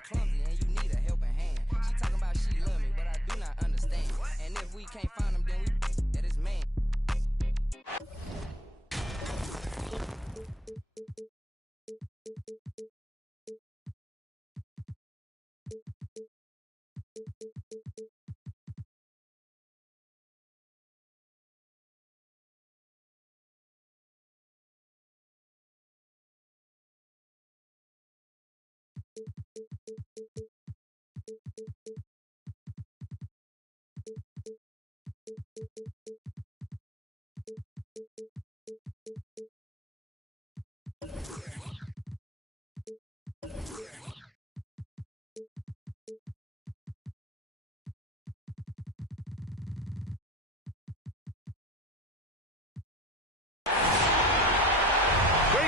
look clumsy and you need a helping hand. She talking about she love me, but I do not understand. And if we can't find him, then we that is man.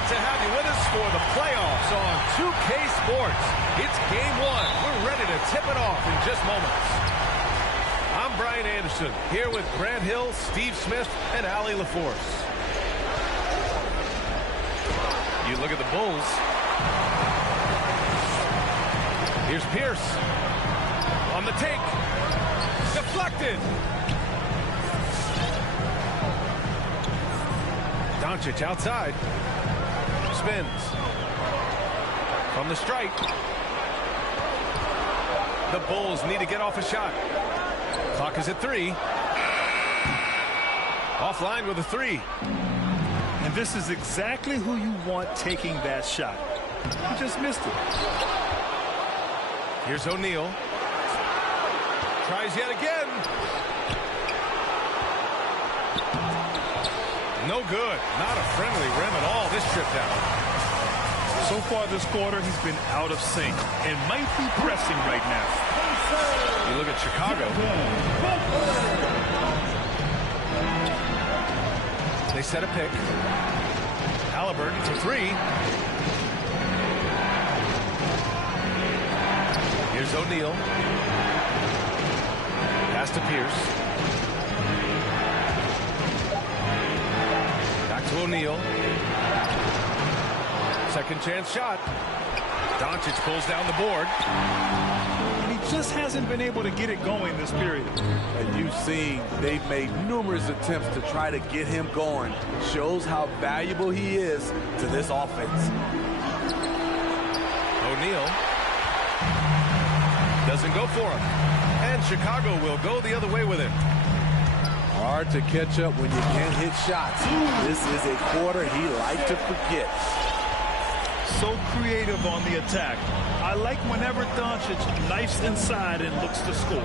To have you with us for the playoffs on 2K Sports. It's game one. We're ready to tip it off in just moments. I'm Brian Anderson, here with Grant Hill, Steve Smith, and Allie LaForce. You look at the Bulls. Here's Pierce. On the take. Deflected. Doncic outside. Spins. From the strike. The Bulls need to get off a shot. Clock is at 3. Offline with a 3. And this is exactly who you want taking that shot. You just missed it. Here's O'Neal. Tries yet again. No good. Not a friendly rim at all this trip down. So far this quarter, he's been out of sync and might be pressing right now. You look at Chicago. They set a pick. Halliburton for 3. Here's O'Neal. Pass to Pierce. Back to O'Neal. Second chance shot. Doncic pulls down the board. He just hasn't been able to get it going this period. And you've seen they've made numerous attempts to try to get him going. Shows how valuable he is to this offense. O'Neal doesn't go for him. And Chicago will go the other way with him. Hard to catch up when you can't hit shots. This is a quarter he liked to forget. So creative on the attack. I like whenever Doncic knifes inside and looks to score.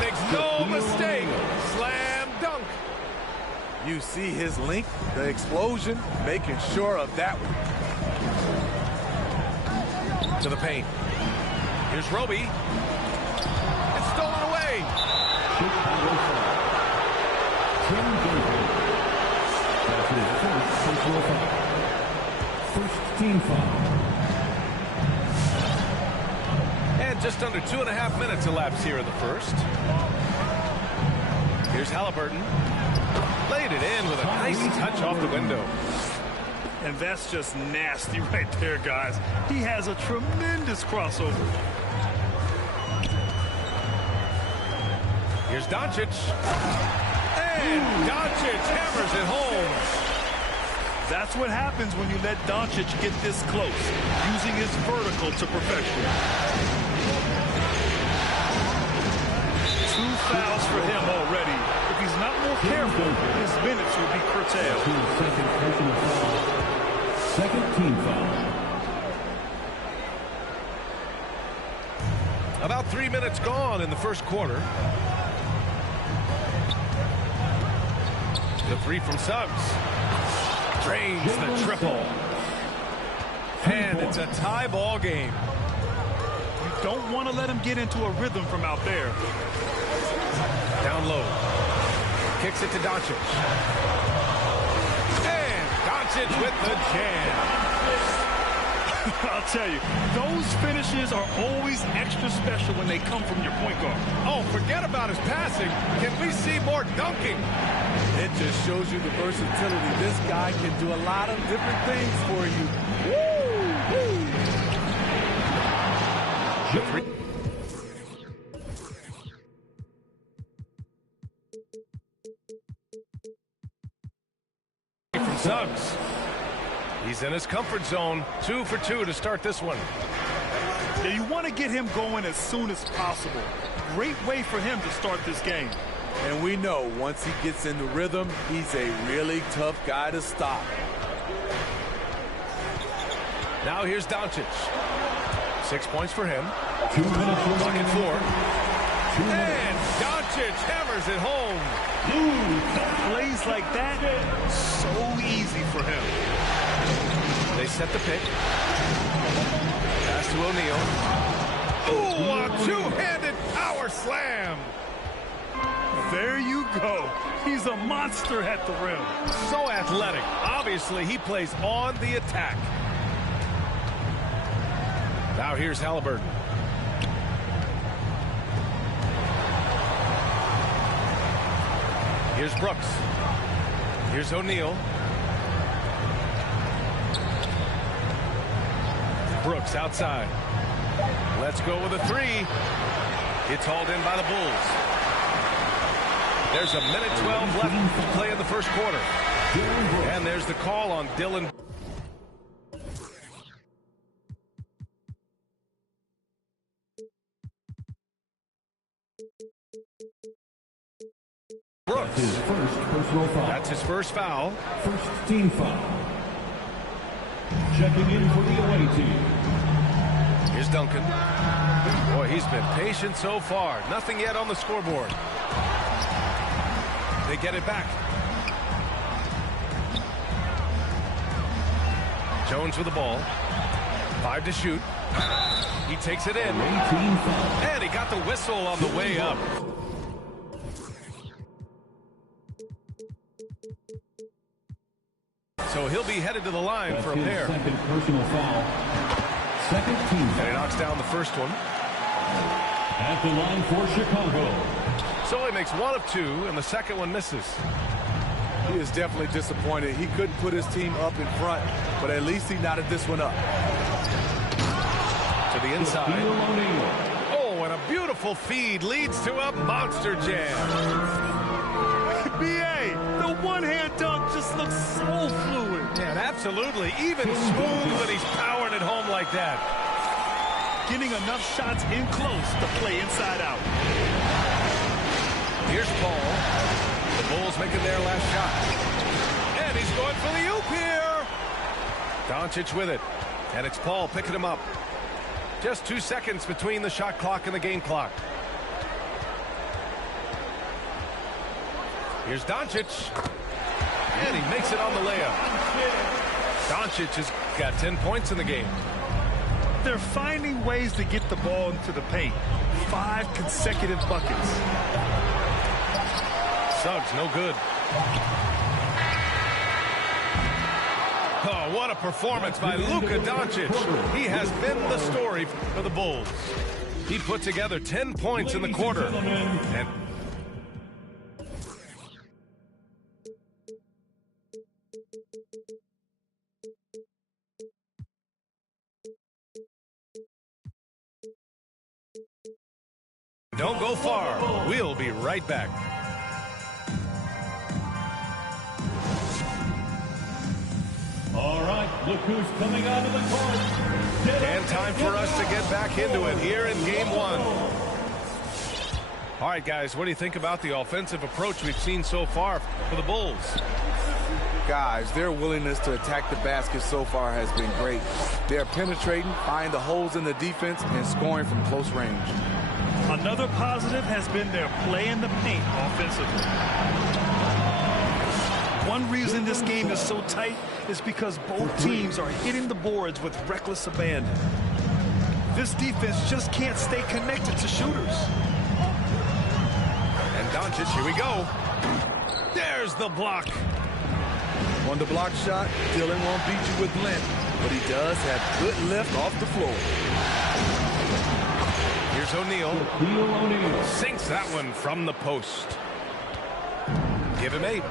Makes no mistake. Slam dunk. You see his length, the explosion, making sure of that one. To the paint. Here's Roby. It's stolen away. First team foul. And just under 2.5 minutes elapsed here in the first. Here's Halliburton. Laid it in with a nice touch off the window. And that's just nasty right there, guys. He has a tremendous crossover. Here's Doncic. And Doncic hammers it home. That's what happens when you let Doncic get this close, using his vertical to perfection. fouls for him already. If he's not more careful, his minutes will be curtailed. Second personal foul. Second team foul. About 3 minutes gone in the first quarter. The three from Suggs. Drains the triple. And it's a tie ball game. You don't want to let him get into a rhythm from out there. Down low. Kicks it to Doncic. And Doncic with the jam. I'll tell you, those finishes are always extra special when they come from your point guard. Oh, forget about his passing. Can we see more dunking? It just shows you the versatility. This guy can do a lot of different things for you. Woo! From Suggs. He's in his comfort zone. 2 for 2 to start this one. Yeah, you want to get him going as soon as possible. Great way for him to start this game. And we know once he gets in the rhythm, he's a really tough guy to stop. Now here's Doncic. 6 points for him. 2 minutes Bucket remaining. 4. And Doncic hammers it home. Plays like that, so easy for him. They set the pick. Pass to O'Neal. Ooh, a two-handed power slam. There you go. He's a monster at the rim. So athletic. Obviously, he plays on the attack. Now here's Halliburton. Here's Brooks. Here's O'Neal. Brooks outside. Let's go with a three. It's hauled in by the Bulls. There's a minute 12 left to play in the first quarter. And there's the call on Dillon. Brooks. His first personal foul. That's his first foul. First team foul. Checking in for the away team. Here's Duncan. Boy, he's been patient so far. Nothing yet on the scoreboard. They get it back. Jones with the ball. 5 to shoot. He takes it in. And he got the whistle on the way up. So he'll be headed to the line for a pair. Second personal foul. Second team And he foul. knocks down the first one. At the line for Chicago. So he makes 1 of 2, and the second one misses. He is definitely disappointed. He couldn't put his team up in front, but at least he knotted this one up. To the inside. Shaquille O'Neal. Oh, and a beautiful feed leads to a monster jam. B.A., the one-hand dunk just looks so fluid. Yeah, absolutely. Even smooth when he's powering it home like that. Getting enough shots in close to play inside out. Here's Paul. The Bulls making their last shot. And he's going for the oop here. Doncic with it. And it's Paul picking him up. Just 2 seconds between the shot clock and the game clock. Here's Doncic. And he makes it on the layup. Doncic has got 10 points in the game. They're finding ways to get the ball into the paint. 5 consecutive buckets. Suggs, no good. Oh, what a performance by Luka Doncic. He has been the story for the Bulls. He put together 10 points in the quarter. And don't go far. We'll be right back. All right, look who's coming out of the court. And time for us to get back into it here in game 1. All right, guys, what do you think about the offensive approach we've seen so far for the Bulls? Guys, their willingness to attack the basket so far has been great. They're penetrating, finding the holes in the defense, and scoring from close range. Another positive has been their play in the paint offensively. One reason this game is so tight is because both teams are hitting the boards with reckless abandon. This defense just can't stay connected to shooters. And Doncic, here we go. There's the block. On the block shot, Dylan won't beat you with length, but he does have good lift off the floor. Here's O'Neal. Shaquille O'Neal. Sinks that one from the post. Give him 8.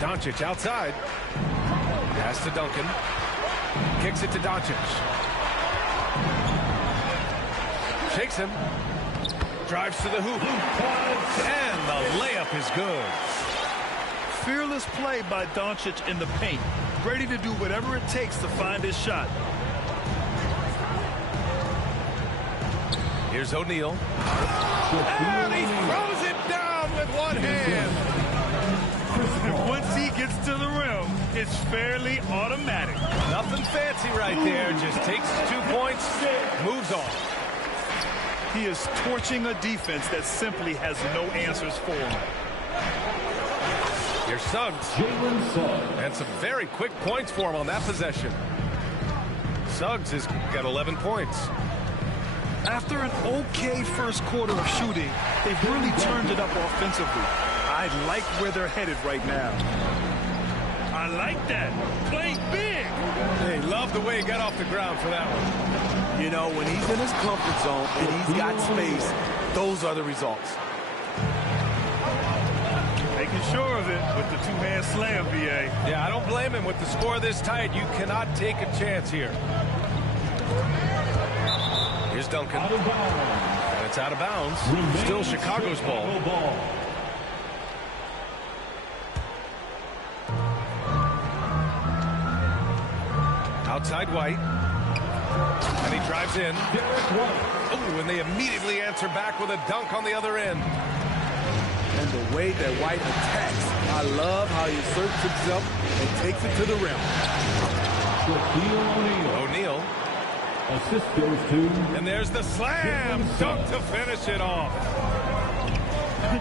Doncic outside. Pass to Duncan. Kicks it to Doncic. Shakes him. Drives to the hoop. And the layup is good. Fearless play by Doncic in the paint. Ready to do whatever it takes to find his shot. Here's O'Neal. And he throws it down with one hand. Once he gets to the rim, it's fairly automatic. Nothing fancy right there. Just takes 2 points, moves on. He is torching a defense that simply has no answers for him. Here's Suggs. Jalen Suggs. And some very quick points for him on that possession. Suggs has got 11 points. After an okay first quarter of shooting, they've really turned it up offensively. I like where they're headed right now. I like that. Play big. Hey, love the way he got off the ground for that one. You know, when he's in his comfort zone and he's got space, those are the results. Making sure of it with the two-hand slam, BA. Yeah, I don't blame him. With the score this tight, you cannot take a chance here. Here's Duncan. Out of bounds. And it's out of bounds. Remains Still Chicago's ball. Outside White. And he drives in. Oh, and they immediately answer back with a dunk on the other end. And the way that White attacks, I love how he asserts himself and takes it to the rim. Shaquille O'Neal. O'Neal. Assist goes to. And there's the slam dunk to finish it off.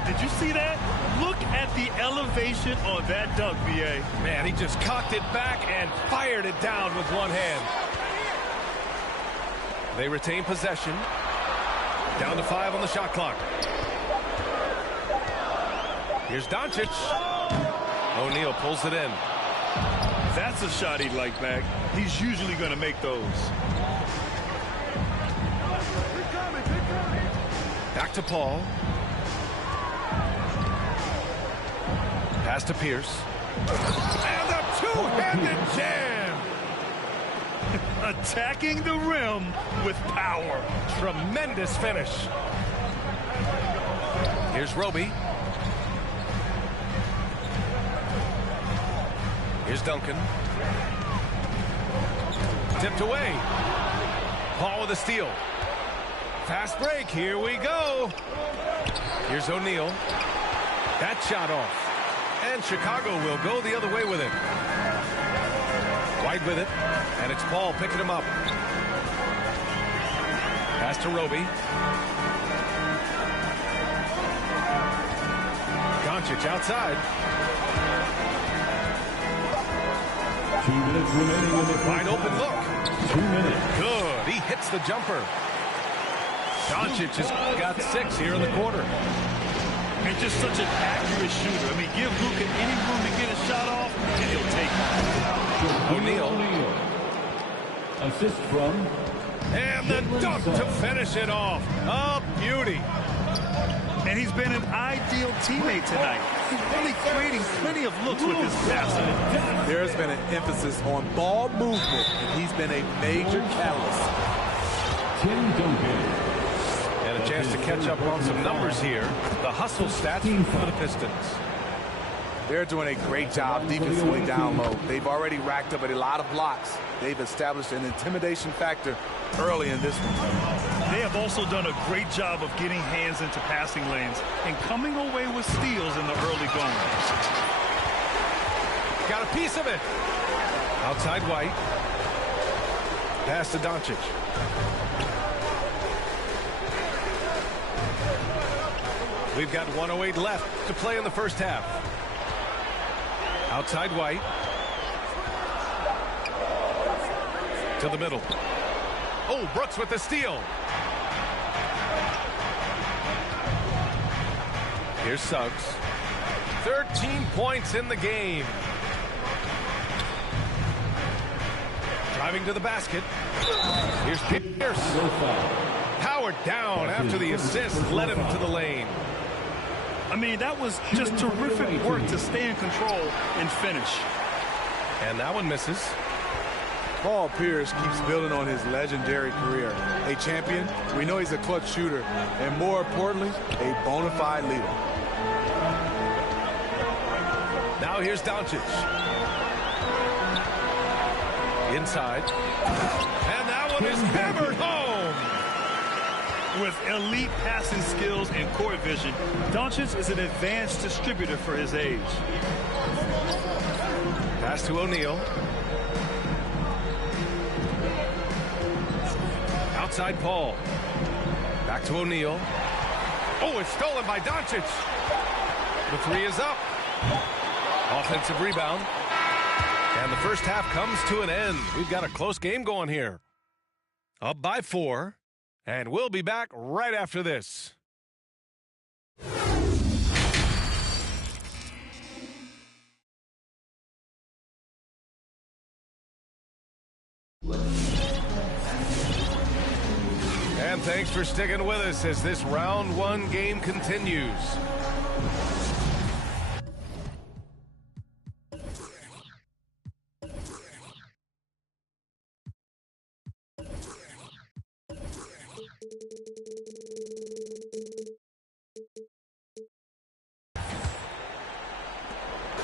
Did you see that? Look at the elevation on that dunk, BA. Man, he just cocked it back and fired it down with one hand. They retain possession. Down to 5 on the shot clock. Here's Doncic. O'Neal pulls it in. That's a shot he'd like back. He's usually going to make those. Back to Paul. Pass to Pierce. And a two-handed jam. Attacking the rim with power. Tremendous finish. Here's Roby. Here's Duncan. Tipped away. Paul with a steal. Fast break. Here we go. Here's O'Neal. That shot off. And Chicago will go the other way with it. White with it. And it's Paul picking him up. Pass to Roby. Doncic outside. 2 minutes remaining in the Wide open look. 2 minutes. Good. He hits the jumper. Doncic has got 6 here in the quarter. And just such an accurate shooter. I mean, give Luka any room to get a shot off, and he'll take it. O'Neal. Assist from. And the dunk to finish it off. A beauty. And he's been an ideal teammate tonight. He's really creating plenty of looks with his passing. There's been an emphasis on ball movement, and he's been a major catalyst. Tim Duncan. And a chance to catch up on some numbers here. The hustle stats for the Pistons. They're doing a great job defensively down low. They've already racked up a lot of blocks. They've established an intimidation factor early in this one. They have also done a great job of getting hands into passing lanes and coming away with steals in the early going. Got a piece of it. Outside White. Pass to Doncic. We've got 1:08 left to play in the first half. Outside White. To the middle. Oh, Brooks with the steal. Here's Suggs. 13 points in the game. Driving to the basket. Here's Pierce. Powered down after the assist led him to the lane. I mean, that was just terrific work to stay in control and finish. And that one misses. Paul Pierce keeps building on his legendary career. A champion, we know he's a clutch shooter, and more importantly, a bona fide leader. Now here's Doncic. Inside. And that one is hammered home. With elite passing skills and court vision, Doncic is an advanced distributor for his age. Pass to O'Neal. Outside Paul. Back to O'Neal. Oh, it's stolen by Doncic. The three is up. Offensive rebound. And the first half comes to an end. We've got a close game going here. Up by 4. And we'll be back right after this. And thanks for sticking with us as this round 1 game continues.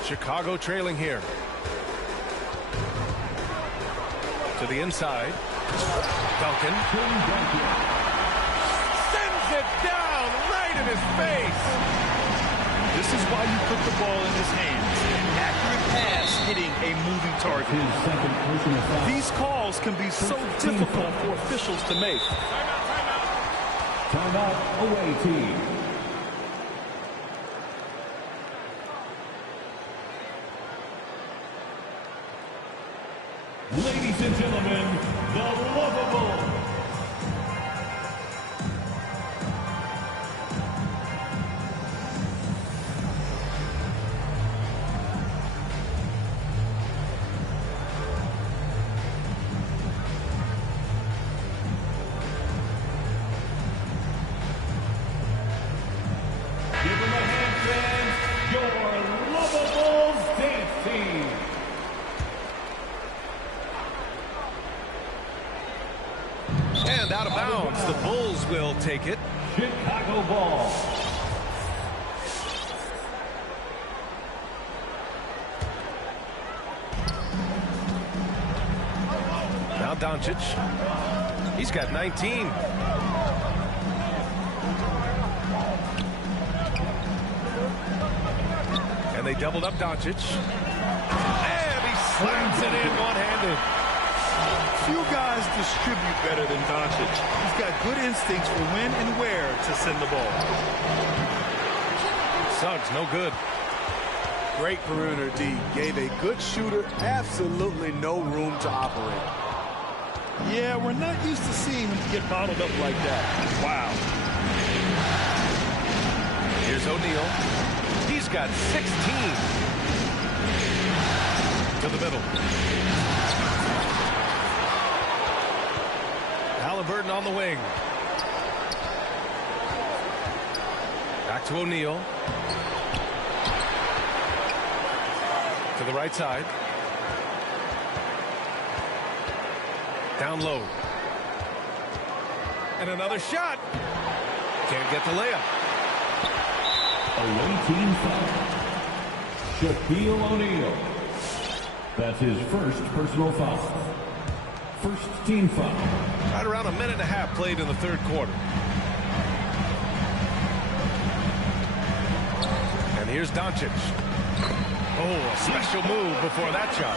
Chicago trailing here. To the inside. Duncan. Sends it down right in his face. This is why you put the ball in his hands. An accurate pass hitting a moving target. These calls can be so difficult for officials to make. Timeout away team. Ladies and gentlemen, the Lovables. Give them a hand, fans. Your Lovables dance team. And out of bounds, the Bulls will take it. Chicago ball. Now Doncic. He's got 19. And they doubled up Doncic. And he slams it in one-handed. Few guys distribute better than Doncic. He's got good instincts for when and where to send the ball. Suggs, no good. Great perimeter D. Gave a good shooter absolutely no room to operate. Yeah, we're not used to seeing him get bottled up like that. Wow. Here's O'Neal. He's got 16. To the middle. Halliburton on the wing. Back to O'Neal. To the right side. Down low. And another shot. Can't get the layup. Away team foul. Shaquille O'Neal. That's his first personal foul. First team foul. Right around a minute and a half played in the third quarter. And here's Doncic. Oh, a special move before that shot.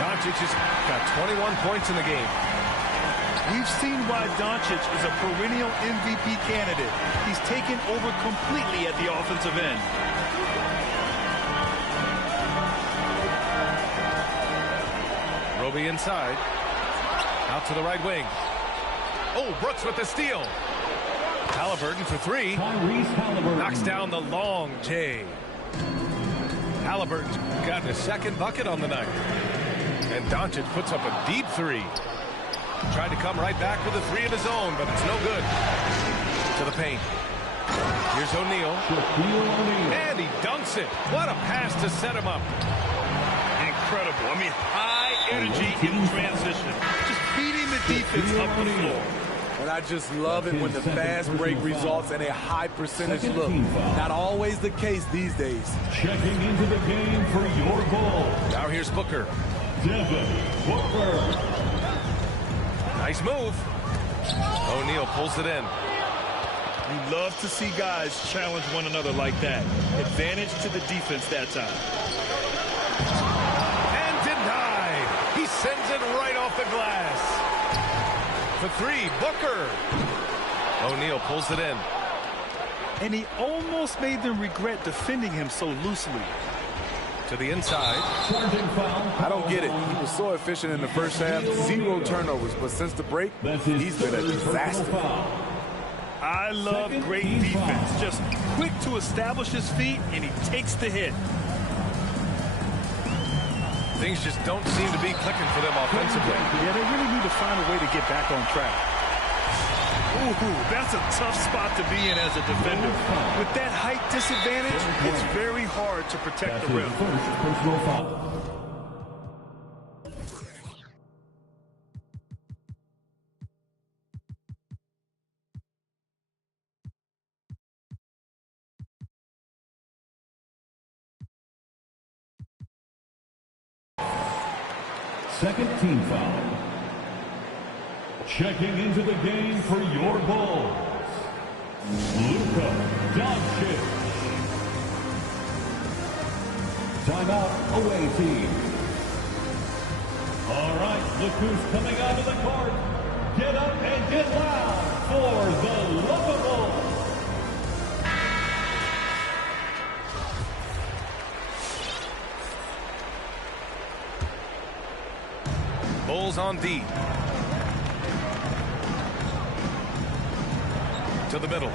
Doncic has got 21 points in the game. We've seen why Doncic is a perennial MVP candidate. He's taken over completely at the offensive end. Roby inside. Out to the right wing. Oh, Brooks with the steal. Halliburton for three. Tyrese Halliburton. Knocks down the long J. Halliburton's got his second bucket on the night. And Doncic puts up a deep three. Tried to come right back with a three of his own, but it's no good. To the paint. Here's O'Neal. And he dunks it. What a pass to set him up. Incredible. I mean, high energy in transition. Just feeding the defense up the floor. And I just love it when the fast break results in a high percentage look. Not always the case these days. Checking into the game for your goal. Now here's Booker. Devin Booker. Nice move. O'Neal pulls it in. You love to see guys challenge one another like that. Advantage to the defense that time. And denied. He sends it right off the glass. For three, Booker. O'Neal pulls it in. And he almost made them regret defending him so loosely. To the inside. I don't get it. He was so efficient in the first half. 0 turnovers. But since the break, he's been a disaster. I love great defense. Just quick to establish his feet, and he takes the hit. Things just don't seem to be clicking for them offensively. Yeah, they really need to find a way to get back on track. Ooh, that's a tough spot to be in as a defender. With that height disadvantage, it's very hard to protect the rim. First personal foul. Second team foul. Checking into the game for your Bulls, Luka Doncic. Timeout, away team. All right, look who's coming onto the court. Get up and get loud for the Lovables. Bulls on D. To the middle.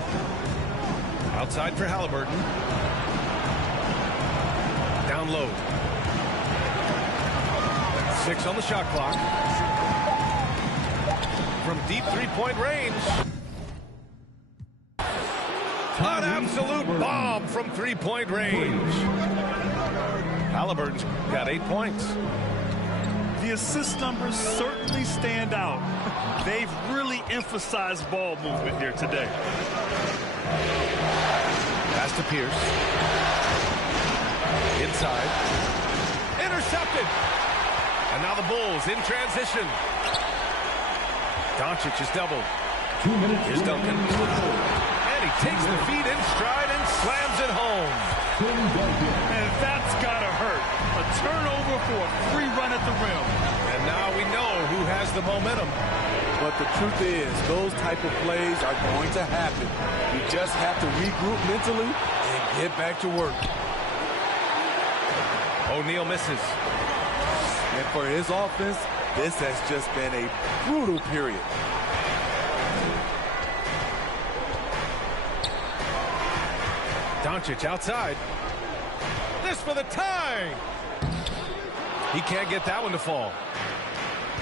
Outside for Halliburton. Down low. 6 on the shot clock. From deep three-point range. An absolute bomb from three-point range. Halliburton's got 8 points. The assist numbers certainly stand out. They've really emphasized ball movement here today. Pass to Pierce. Inside. Intercepted. And now the Bulls in transition. Doncic is doubled. 2 minutes. Here's Duncan. And he takes the feed in stride and slams it home. And that's got to hurt. A turnover for a free run at the rim. And now we know who has the momentum. But the truth is, those type of plays are going to happen. You just have to regroup mentally and get back to work. O'Neal misses. And for his offense, this has just been a brutal period. Doncic outside. This for the tie. He can't get that one to fall.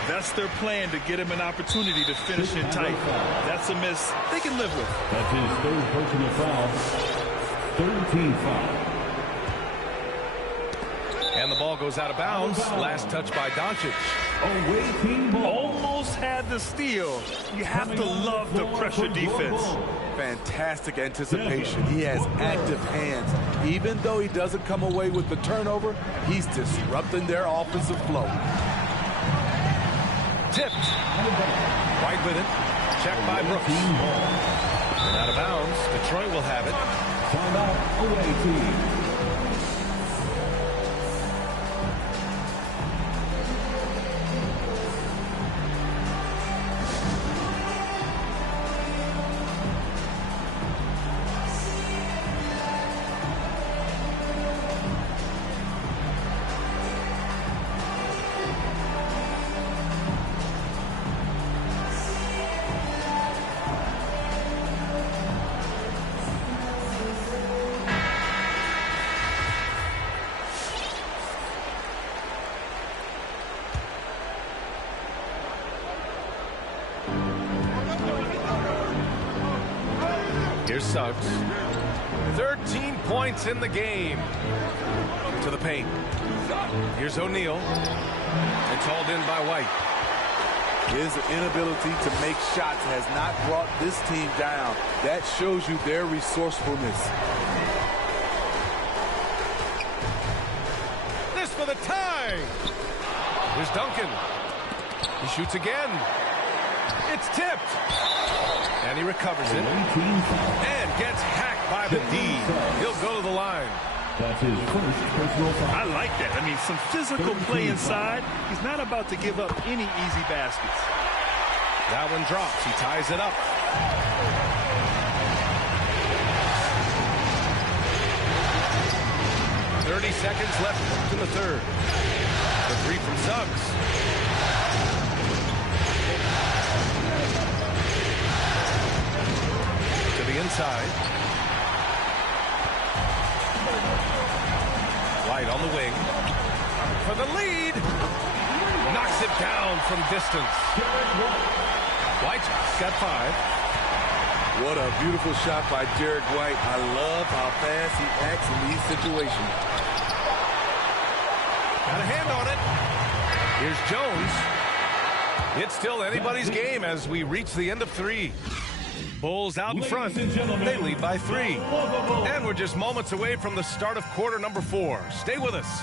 That's their plan, to get him an opportunity to finish in tight. That's a miss they can live with. That's his third personal foul. Third team foul. And the ball ball goes out of bounds. Last touch by Doncic. Almost had the steal. You have to love the pressure defense. Fantastic anticipation. He has active hands. Even though he doesn't come away with the turnover, he's disrupting their offensive flow. Tipped. White with it. Checked by Brooks. And out of bounds. Detroit will have it. Timeout, away team. Here's Suggs. 13 points in the game. To the paint. Here's O'Neal. It's hauled in by White. His inability to make shots has not brought this team down. That shows you their resourcefulness. This for the tie. Here's Duncan. He shoots again. It's tipped. And he recovers it. And gets hacked by the D. He'll go to the line. That's his first personal foul. I like that. I mean, some physical play inside. He's not about to give up any easy baskets. That one drops. He ties it up. .30 seconds left in the third. The three from Suggs. To the inside. White on the wing. For the lead. Knocks it down from distance. White's got 5. What a beautiful shot by Derek White. I love how fast he acts in these situations. Got a hand on it. Here's Jones. It's still anybody's game as we reach the end of 3. Bulls out in front. They lead by 3. And we're just moments away from the start of quarter number 4. Stay with us.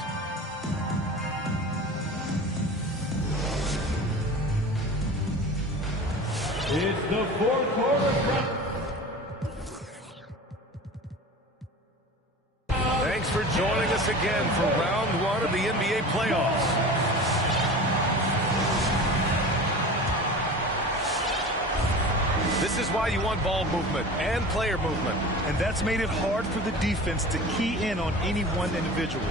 It's the fourth quarter. Thanks for joining us again for round 1 of the NBA playoffs. This is why you want ball movement and player movement. And that's made it hard for the defense to key in on any one individual.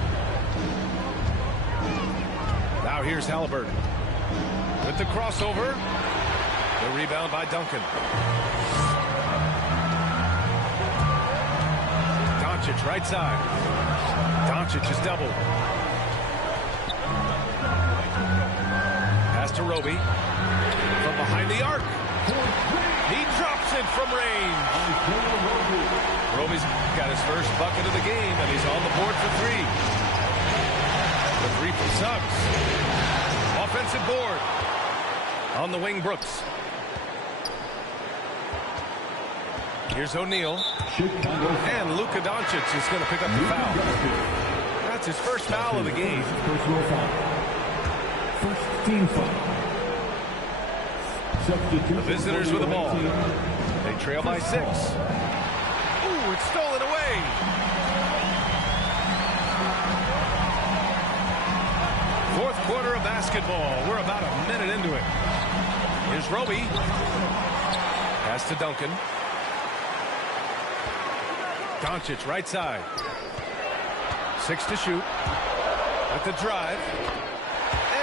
Now here's Halliburton. With the crossover. The rebound by Duncan. Doncic right side. Doncic is doubled. Pass to Roby. From behind the arc. He drops it from range. Roby's got his first bucket of the game, and he's on the board for 3. The 3 from Suggs. Offensive board. On the wing, Brooks. Here's O'Neal. And Luka Doncic is going to pick up the foul. That's his first foul of the game. Personal foul. First team foul. The visitors with the ball. They trail by 6. Ooh, it's stolen away. Fourth quarter of basketball. We're about a minute into it. Here's Roby. Pass to Duncan. Doncic right side. 6 to shoot. With the drive.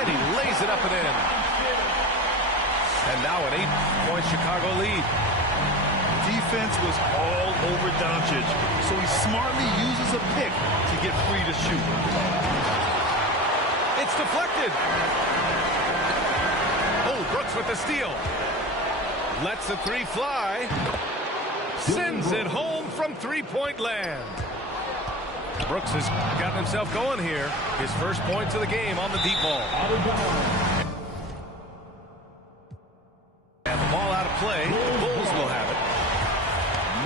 And he lays it up and in. And now an 8-point Chicago lead. Defense was all over Doncic, so he smartly uses a pick to get free to shoot. It's deflected. Oh, Brooks with the steal. Lets the 3 fly. Sends it home from 3-point land. Brooks has gotten himself going here. His first points of the game on the deep ball. And the ball out of play. The Bulls will have it.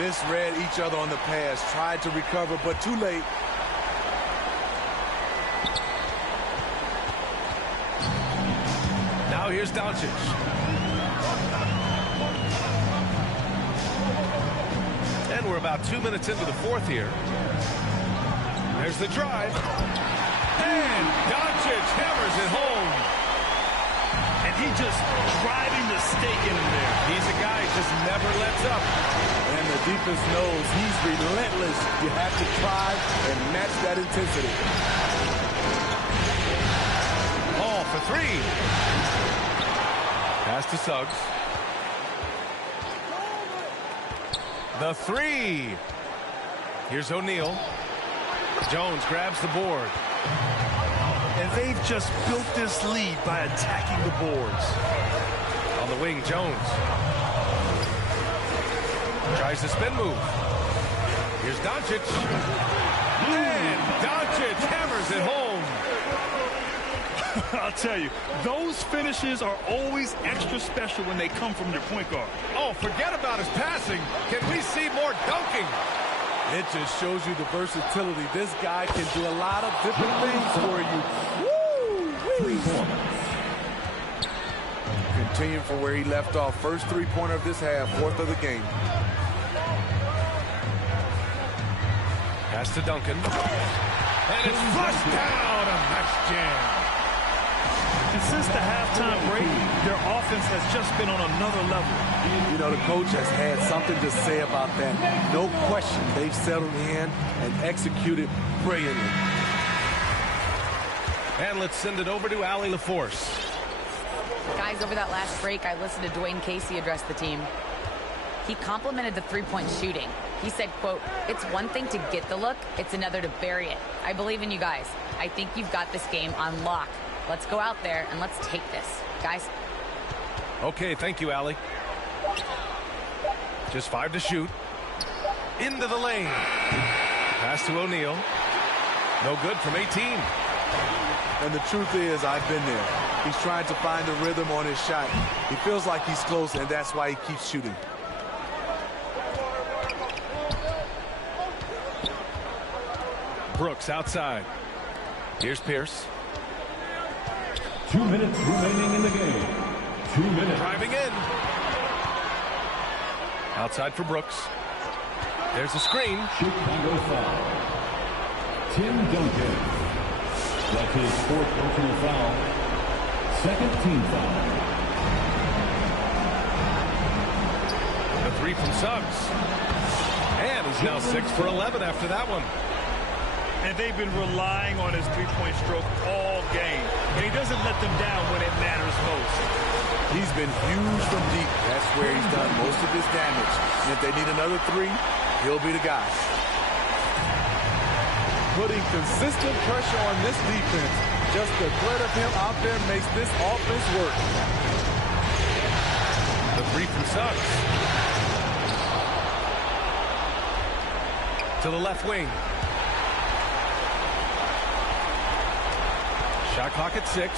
Misread each other on the pass. Tried to recover, but too late. Now here's Doncic. And we're about 2 minutes into the fourth here. There's the drive. And Doncic hammers it home. And he just driving the stake in him there. He's a guy who just never lets up. And the defense knows he's relentless. You have to try and match that intensity. Ball for three. Pass to Suggs. The three. Here's O'Neal. Jones grabs the board. And they've just built this lead by attacking the boards. On the wing, Jones. Tries the spin move. Here's Doncic. And Doncic hammers it home. I'll tell you, those finishes are always extra special when they come from your point guard. Oh, forget about his passing. Can we see more dunking? It just shows you the versatility. This guy can do a lot of different things for you. Woo! Continue from where he left off. First three-pointer of this half, fourth of the game. Pass to Duncan. And it's flushed down. A nice jam. And since the halftime break, their offense has just been on another level. You know, the coach has had something to say about that. No question, they've settled in and executed brilliantly. And let's send it over to Allie LaForce. Guys, over that last break, I listened to Dwayne Casey address the team. He complimented the three-point shooting. He said, quote, "It's one thing to get the look, it's another to bury it. I believe in you guys. I think you've got this game on lock. Let's go out there and let's take this, guys." Okay, thank you, Allie. Just 5 to shoot. Into the lane. Pass to O'Neal. No good from 18. And the truth is, I've been there. He's trying to find the rhythm on his shot. He feels like he's close, and that's why he keeps shooting. Brooks outside. Here's Pierce. 2 minutes remaining in the game. 2 minutes. Driving in. Outside for Brooks. There's a screen. Chicago foul. Tim Duncan. That's his fourth personal foul. Second team foul. The three from Suggs. And he's now 6 for 11 after that one. And they've been relying on his three-point stroke all game. And he doesn't let them down when it matters most. He's been huge from deep. That's where he's done most of his damage. And if they need another three, he'll be the guy. Putting consistent pressure on this defense. Just the threat of him out there makes this offense work. The three from Suggs. To the left wing. Shot clock at 6.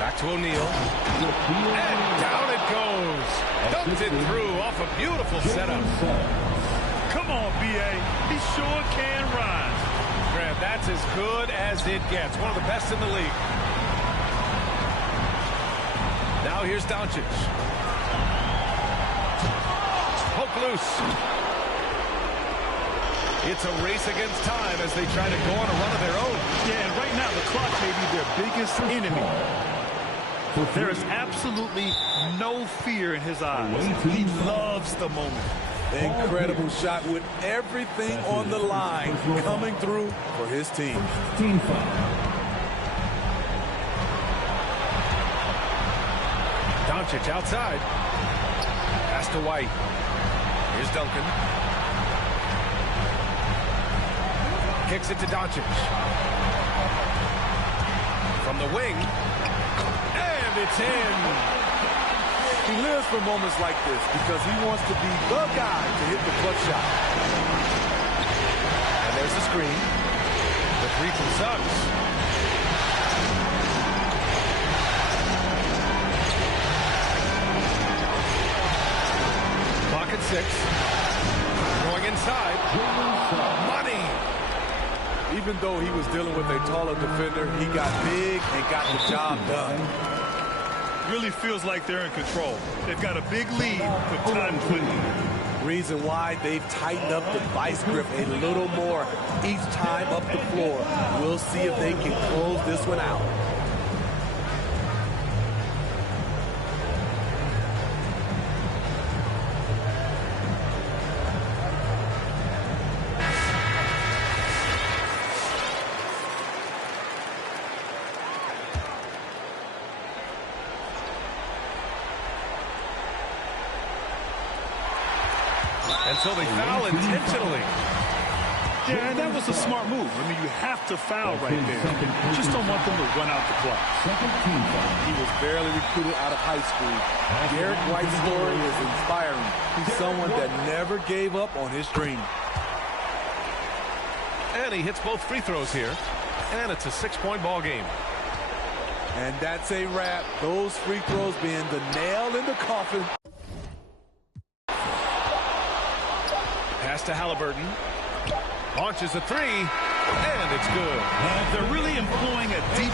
Back to O'Neal. And down it goes. Dunked it through off a beautiful setup. Come on, B.A. He sure can rise. Grant, that's as good as it gets. One of the best in the league. Now here's Doncic. Poke loose. It's a race against time as they try to go on a run of their own. Yeah, and right now the clock may be their biggest enemy. There is absolutely no fear in his eyes. He loves the moment. Incredible shot with everything on the line coming through for his team. Team foul. Doncic outside. Pass to White. Here's Duncan. Kicks it to Doncic. From the wing. And it's in. He lives for moments like this because he wants to be the guy to hit the clutch shot. And there's the screen. three from Suggs. Clock at 6. Going inside. Money. Even though he was dealing with a taller defender, he got big and got the job done. Really feels like they're in control. They've got a big lead with time clicking. Reason why they've tightened up the vice grip a little more each time up the floor. We'll see if they can close this one out. And so they foul intentionally. Yeah, and that was a smart move. I mean, you have to foul right there. You just don't want them to run out the clock. He was barely recruited out of high school. Derek White's story is inspiring. He's someone that never gave up on his dream. And he hits both free throws here. And it's a 6-point ball game. And that's a wrap. Those free throws being the nail in the coffin. Pass to Halliburton. Launches a three, and it's good. They're really employing a deep...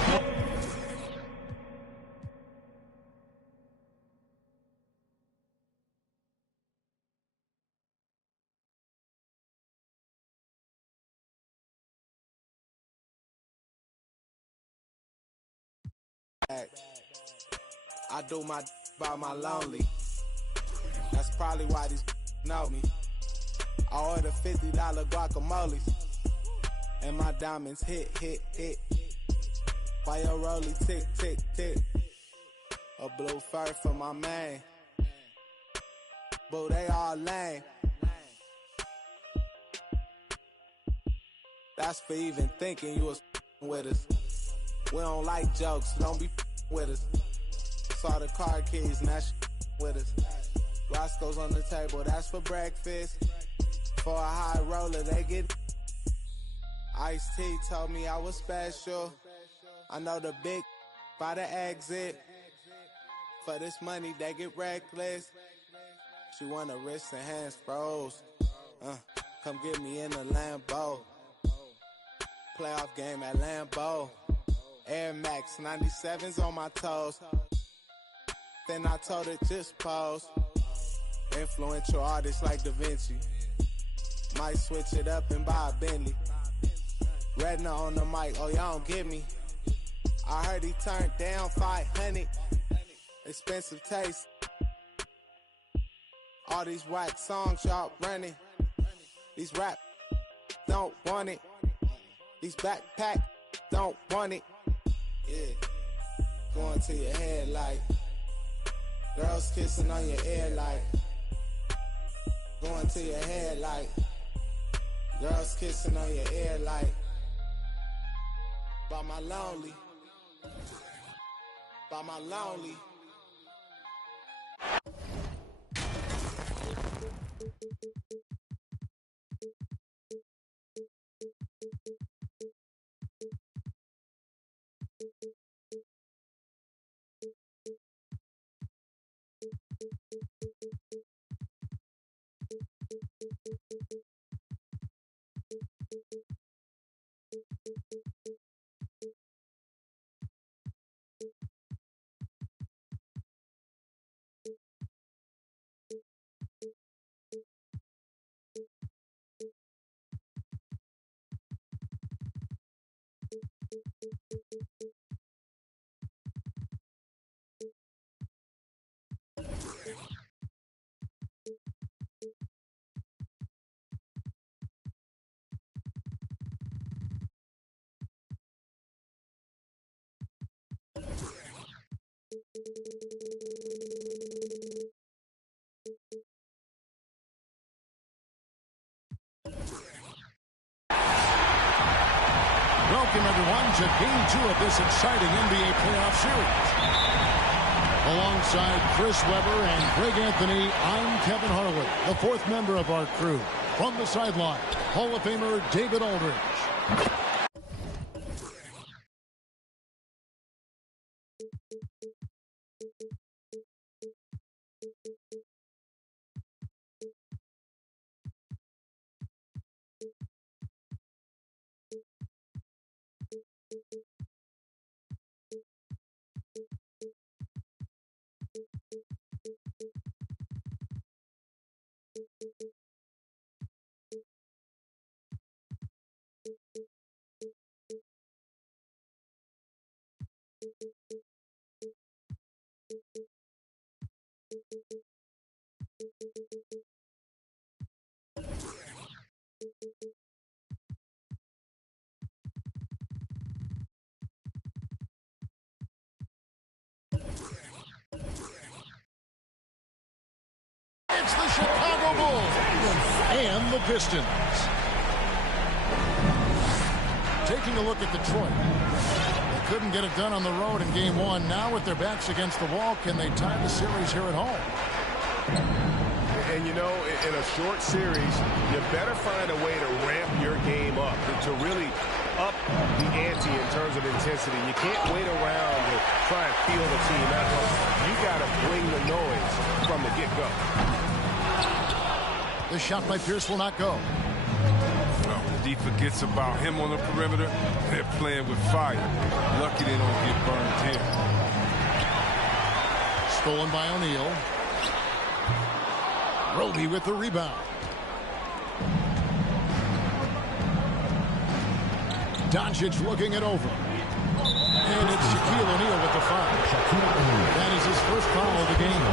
I do my by my lonely. That's probably why these know me. I order $50 guacamoles, and my diamonds hit. Why your rollie tick, tick, tick? A blue fur for my man. Boo, they all lame. That's for even thinking you was with us. We don't like jokes, don't be with us. Saw the car keys, now with us. Roscoe's on the table, that's for breakfast. For a high roller, they get. Ice-T told me I was special. I know the big by the exit. For this money, they get reckless. She want her wrists and hands froze. Come get me in the Lambo. Playoff game at Lambeau. Air Max 97s on my toes. Then I told her just pose. Influential artists like Da Vinci. Might switch it up and buy a Bentley. Redna on the mic, oh y'all don't get me. I heard he turned down 500. Expensive taste. All these whack songs y'all running. These rap don't want it. These backpack don't want it. Yeah, going to your head like girls kissing on your ear like going to your head like girls kissing on your ear like by my lonely, by my lonely. Welcome, everyone, to Game 2 of this exciting NBA playoff series. Alongside Chris Webber and Greg Anthony, I'm Kevin Harlan, the fourth member of our crew. From the sideline, Hall of Famer David Aldridge. It's the Chicago Bulls and the Pistons. Taking a look at Detroit. They couldn't get it done on the road in game one. Now with their backs against the wall, can they tie the series here at home? And, you know, in a short series, you better find a way to ramp your game up, to really up the ante in terms of intensity. You can't wait around to try and feel the team out. You got to bring the noise from the get-go. The shot by Pierce will not go. Well, when the D forgets about him on the perimeter, they're playing with fire. Lucky they don't get burned here. Stolen by O'Neal. Roby with the rebound. Doncic looking it over. And it's Shaquille O'Neal with the foul. That is his first foul of the game.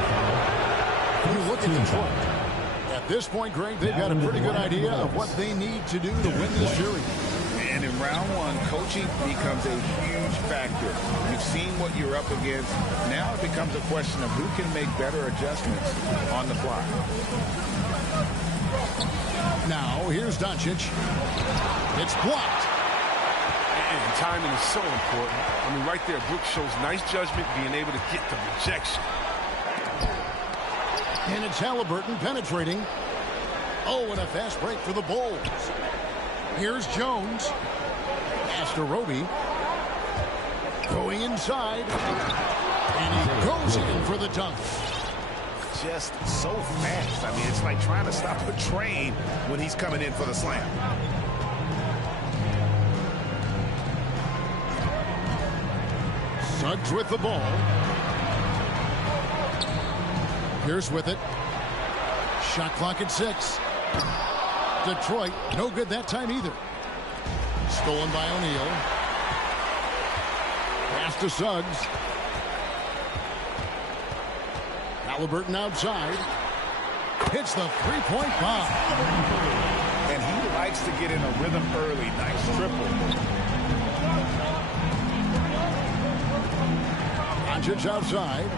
You look at Detroit. At this point, Greg, they've got a pretty good idea of what they need to do to win this series. And in round one, coaching becomes a huge factor. You've seen what you're up against. Now it becomes a question of who can make better adjustments on the fly. Now, here's Doncic. It's blocked. And timing is so important. I mean, right there, Brooks shows nice judgment, being able to get the rejection. And it's Halliburton penetrating. Oh, and a fast break for the Bulls. Here's Jones. Pass to Roby. Going inside. And he goes in for the dunk. Just so fast. I mean, it's like trying to stop a train when he's coming in for the slam. Suggs with the ball. Pierce with it. Shot clock at 6. Detroit, no good that time either. Stolen by O'Neal. Pass to Suggs. Halliburton outside. Hits the three-point bomb. And he likes to get in a rhythm early. Nice triple. Doncic outside.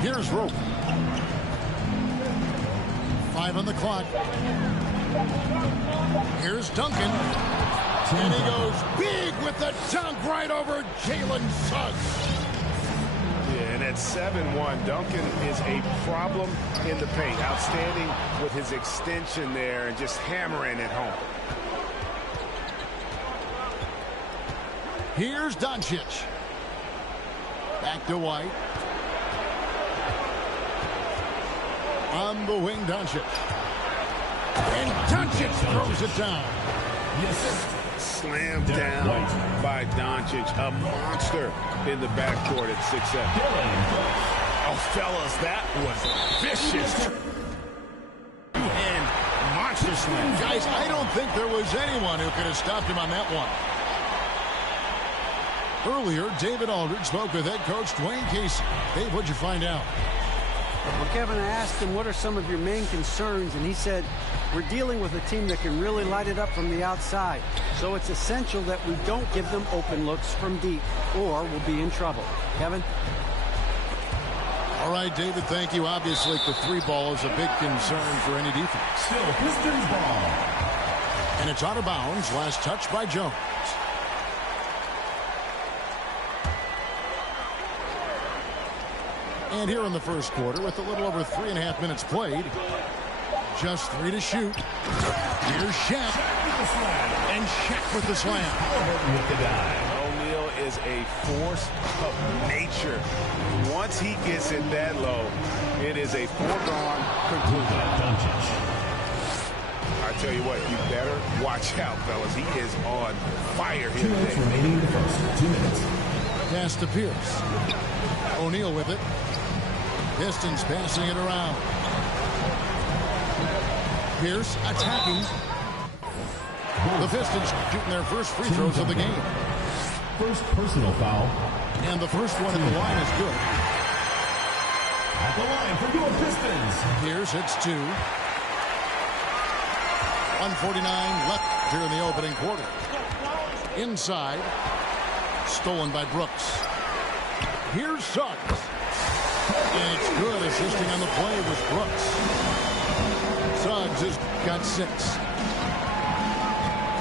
Here's Rope. 5 on the clock. Here's Duncan. And he goes big with the dunk right over Jalen Suggs. Yeah, and at 7-1, Duncan is a problem in the paint. Outstanding with his extension there and just hammering it home. Here's Doncic. Back to White. On the wing, Doncic. And Doncic throws it down. Yes. Slammed down by Doncic. A monster in the backcourt at 6'7". Oh, fellas, that was vicious. And monster slam. Guys, I don't think there was anyone who could have stopped him on that one. Earlier, David Aldridge spoke with head coach Dwayne Casey. Dave, what'd you find out? Well, Kevin, I asked him, what are some of your main concerns? And he said, we're dealing with a team that can really light it up from the outside. So it's essential that we don't give them open looks from deep, or we'll be in trouble. Kevin? All right, David, thank you. Obviously, the three ball is a big concern for any defense. Still Pistons ball. And it's out of bounds. Last touch by Jones. And here in the first quarter, with a little over 3.5 minutes played, just 3 to shoot. Here's Shaq. And Shaq with the slam. O'Neal is is a force of nature. Once he gets it that low, it is a foregone conclusion. I tell you what, you better watch out, fellas. He is on fire here today. 2 minutes remaining in the first. 2 minutes. Pass to Pierce. O'Neal with it. Pistons passing it around. Pierce attacking. The Pistons shooting their first free throws of the game. First personal foul. And the first one at the line is good. At the line for your Pistons. Pierce hits 2. 1:49 left here in the opening quarter. Inside. Stolen by Brooks. Here's Suggs. And it's good. Assisting on the play was Brooks. Suggs has got 6.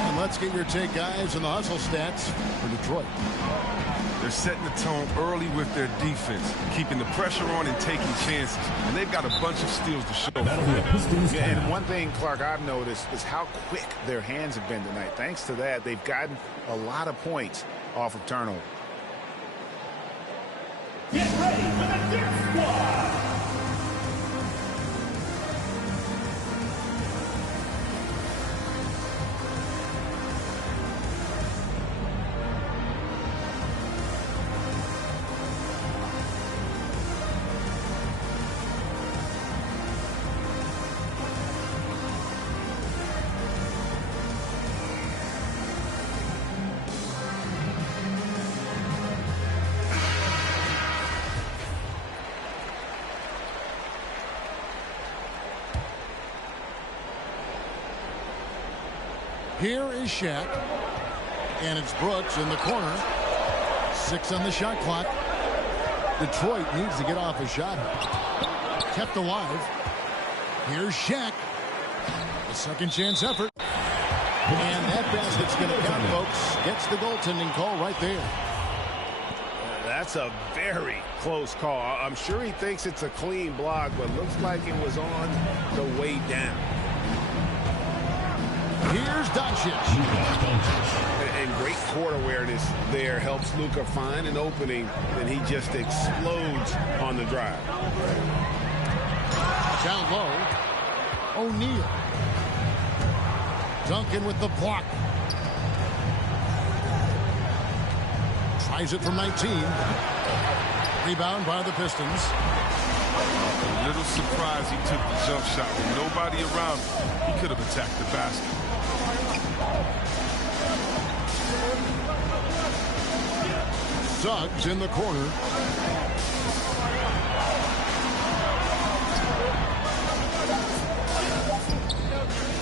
And let's get your take, guys, on the hustle stats for Detroit. They're setting the tone early with their defense, keeping the pressure on and taking chances. And they've got a bunch of steals to show. That'll be a Pistons. Yeah, and one thing, Clark, I've noticed is how quick their hands have been tonight. Thanks to that, they've gotten a lot of points off of turnover. Get ready for the Dirt Squad. Here is Shaq. And it's Brooks in the corner. 6 on the shot clock. Detroit needs to get off a shot. Kept alive. Here's Shaq. A second chance effort. And that basket's going to count, folks. Gets the goaltending call right there. That's a very close call. I'm sure he thinks it's a clean block, but looks like it was on the way down. Here's Doncic. And great court awareness there helps Luka find an opening, and he just explodes on the drive. Down low. O'Neal. Duncan with the block. Tries it from 19. Rebound by the Pistons. A little surprised he took the jump shot with nobody around him. He could have attacked the basket. Suggs in the corner.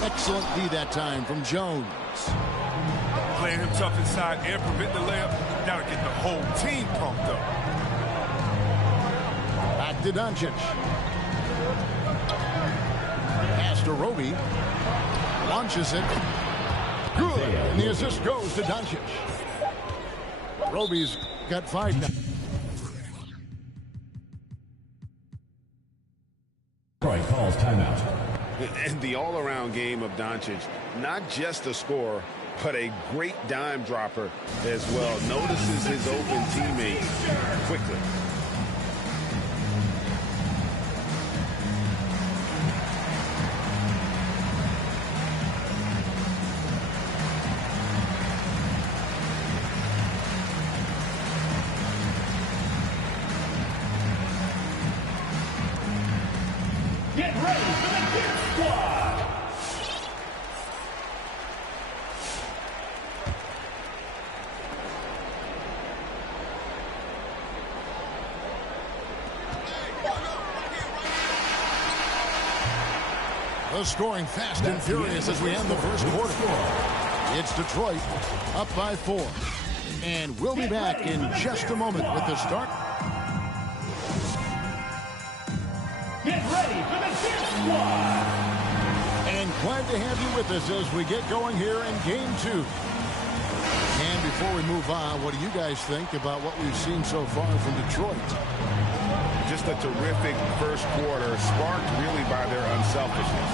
Excellent D that time from Jones. Playing him tough inside and prevent the layup. Gotta get the whole team pumped up. Back to Doncic. Pass to Roby. Launches it. Good. And the assist goes to Doncic. Roby's got 5 now. Detroit calls timeout. And the all-around game of Doncic, not just a scorer, but a great dime dropper as well. Notices his open teammate quickly. Get ready for the Dirt Squad. The scoring fast and furious as we end the first quarter. It's Detroit up by 4. And we'll be back in just a moment with the start. Get ready for the Dirt Squad. And glad to have you with us as we get going here in Game 2. And before we move on, what do you guys think about what we've seen so far from Detroit? Just a terrific first quarter, sparked really by their unselfishness.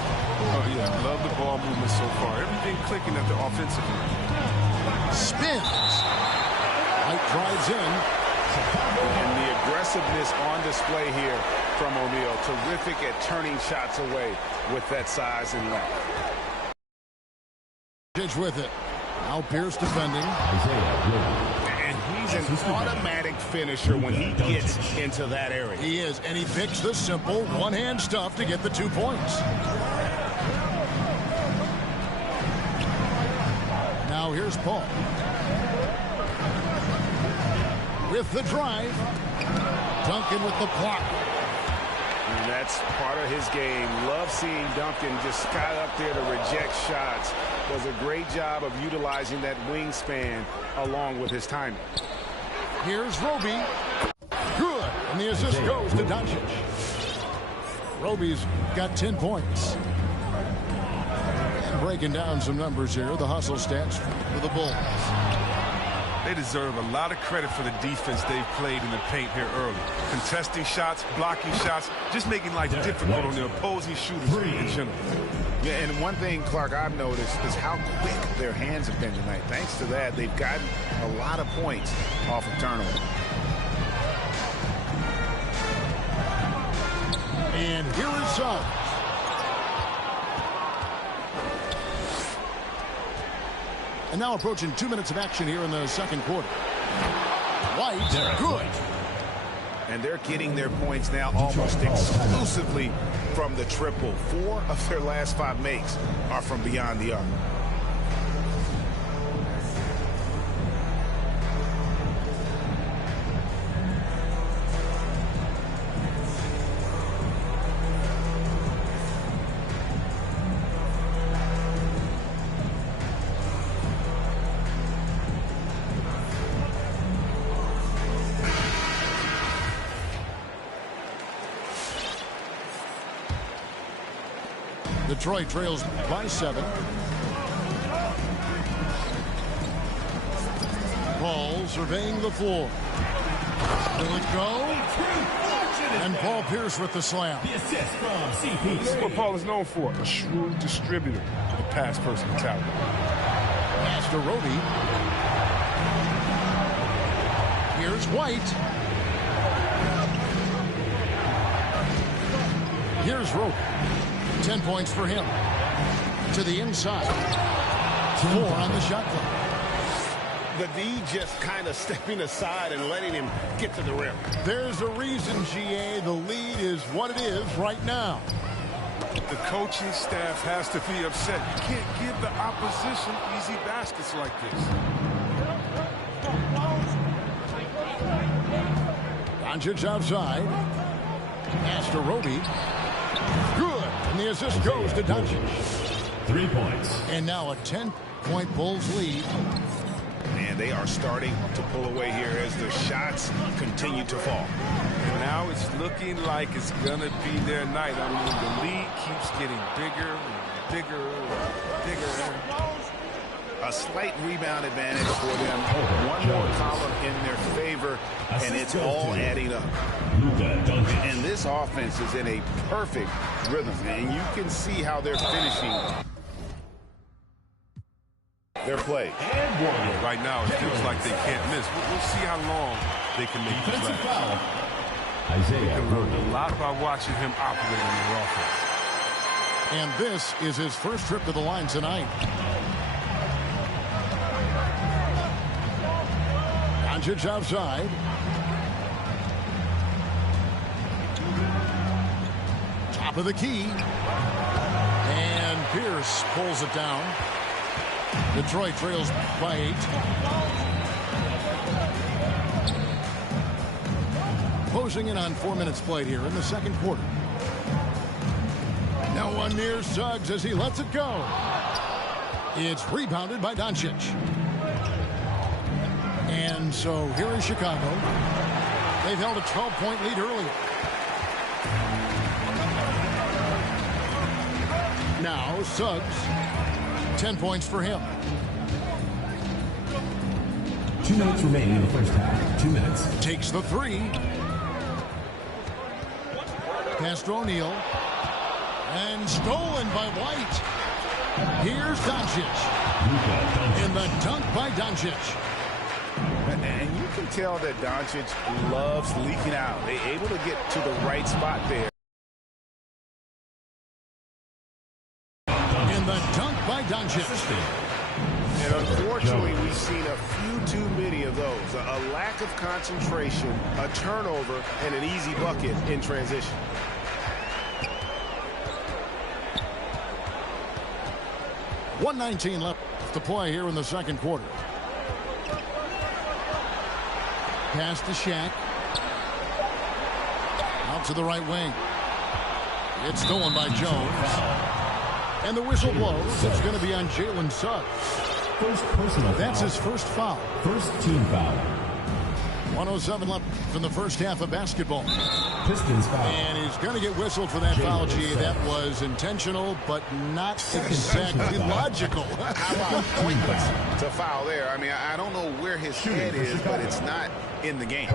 Oh, yeah, love the ball movement so far. Everything clicking at the offensive end. Spins. White drives in. And the aggressiveness on display here from O'Neal. Terrific at turning shots away with that size and length. With it. Now Pierce defending. And he's an automatic finisher when he gets into that area. He is, and he picks the simple one-hand stuff to get the 2 points. Now here's Paul. With the drive. Duncan with the block. And that's part of his game. Love seeing Duncan just sky up there to reject shots. Does a great job of utilizing that wingspan along with his timing. Here's Roby. Good. And the assist goes to Doncic. Roby's got 10 points. And breaking down some numbers here, the hustle stats for the Bulls. They deserve a lot of credit for the defense they've played in the paint here early. Contesting shots, blocking shots, just making life difficult on the opposing shooters in general. Yeah, and one thing, Clark, I've noticed is how quick their hands have been tonight. Thanks to that, they've gotten a lot of points off of turnover. And here is Suggs. And now approaching 2 minutes of action here in the second quarter. White, good. And they're getting their points now almost exclusively from the triple. 4 of their last 5 makes are from beyond the arc. Detroit trails by 7. Paul surveying the floor. Will it go? And Paul Pierce with the slam. The assist from CP. This is what Paul is known for, a shrewd distributor with a pass-first mentality. Pass to Roby. Here's White. Here's Roby. 10 points for him. To the inside. 4 on the shot clock. The D just kind of stepping aside and letting him get to the rim. There's a reason, GA, the lead is what it is right now. The coaching staff has to be upset. You can't give the opposition easy baskets like this. Doncic outside. Pass to Roby. Good. And the assist goes to Doncic. 3 points. And now a 10-point Bulls lead. And they are starting to pull away here as the shots continue to fall. And now it's looking like it's going to be their night. I mean, the lead keeps getting bigger and bigger and bigger. A slight rebound advantage for them. One more column in their favor, and it's all adding up. And this offense is in a perfect rhythm, and you can see how they're finishing their play. Right now, it feels like they can't miss. We'll see how long they can make this last. They can learn a lot by watching him operate in their offense. And this is his first trip to the line tonight. Doncic outside. Top of the key. And Pierce pulls it down. Detroit trails by 8. Closing in on 4 minutes played here in the second quarter. No one near Suggs as he lets it go. It's rebounded by Doncic. And so here is Chicago. They've held a 12-point lead earlier. Now Suggs. 10 points for him. 2 minutes remaining in the first half. 2 minutes. Takes the 3. Pass to O'Neal. And stolen by White. Here's Doncic. And the dunk by Doncic. And you can tell that Doncic loves leaking out. They're able to get to the right spot there. In the dunk by Doncic. And unfortunately, we've seen a few too many of those. A lack of concentration, a turnover, and an easy bucket in transition. .119 left to play here in the second quarter. Pass to Shaq. Out to the right wing. It's stolen by Jones. And the whistle blows. It's going to be on Jalen Suggs. That's his first foul. First team foul. 1:07 left in the first half of basketball. Pistons foul. And he's going to get whistled for that foul, G. That was intentional, but not exactly logical. How about pointless to foul there? I mean, I don't know where his head is, but it's not in the game.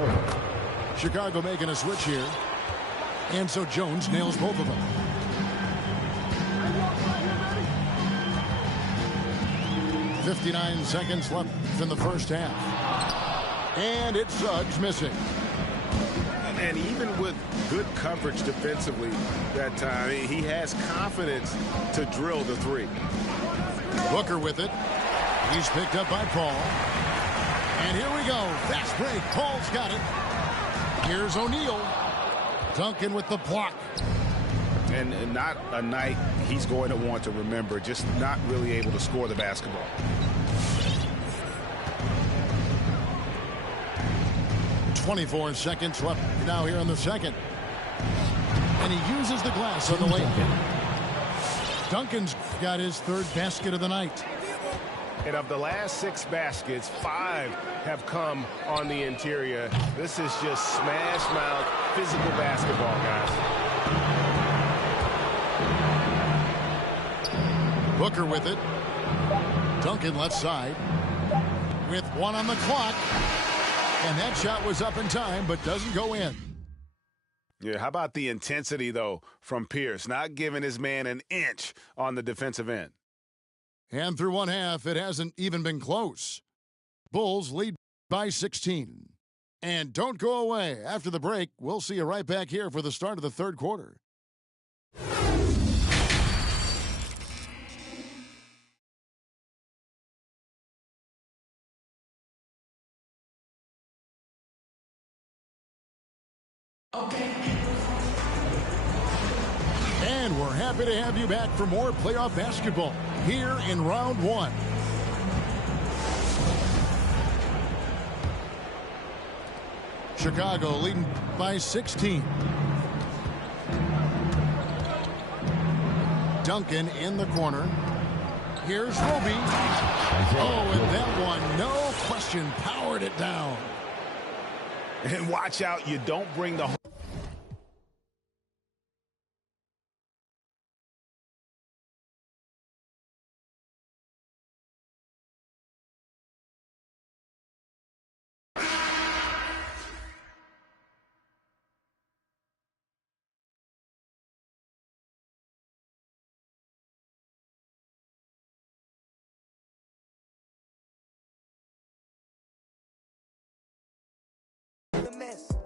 Chicago making a switch here. And so Jones nails both of them. .59 seconds left in the first half. And it's Suggs missing. And even with good coverage defensively that time, he has confidence to drill the three. Booker with it. He's picked up by Paul. And here we go. Fast break. Paul's got it. Here's O'Neal. Duncan with the block. And not a night he's going to want to remember, just not really able to score the basketball. .24 seconds left now here in the second. And he uses the glass on the lane. Duncan's got his third basket of the night. And of the last 6 baskets, 5 have come on the interior. This is just smash mouth physical basketball, guys. Booker with it. Duncan left side. With 1 on the clock. And that shot was up in time, but doesn't go in. Yeah, how about the intensity, though, from Pierce? Not giving his man an inch on the defensive end. And through one half, it hasn't even been close. Bulls lead by 16. And don't go away. After the break, we'll see you right back here for the start of the third quarter. And we're happy to have you back for more playoff basketball here in round 1. Chicago leading by 16. Duncan in the corner. Here's Roby. Oh, and that one, no question, powered it down. And watch out, you don't bring the...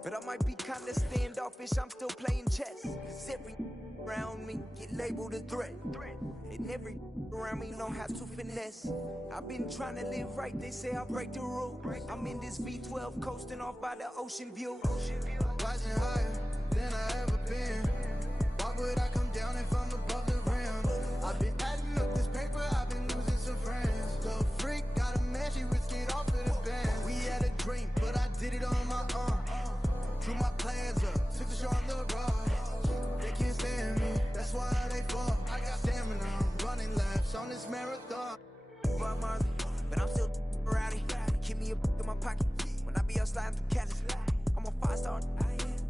But I might be kinda standoffish, I'm still playing chess. Every around me get labeled a threat. And every around me know how to finesse. I've been trying to live right, they say I break the rule. I'm in this V12 coasting off by the ocean view. Rising higher than I ever been. Why would I come down if I'm above the rim? I've been adding up this paper, I've been losing some friends. Little freak, got a man, she risked it off of the band. We had a dream, but I did it on my own. Drew my plans up, took the shot on the road. They can't stand me, that's why they fall. I got stamina, I'm running laps on this marathon. But I'm still rowdy. Keep me a book in my pocket. When I be out sliding through Cali, I'm a 5-star.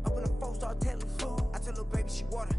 Up in a 4-star telly. I tell little baby she water.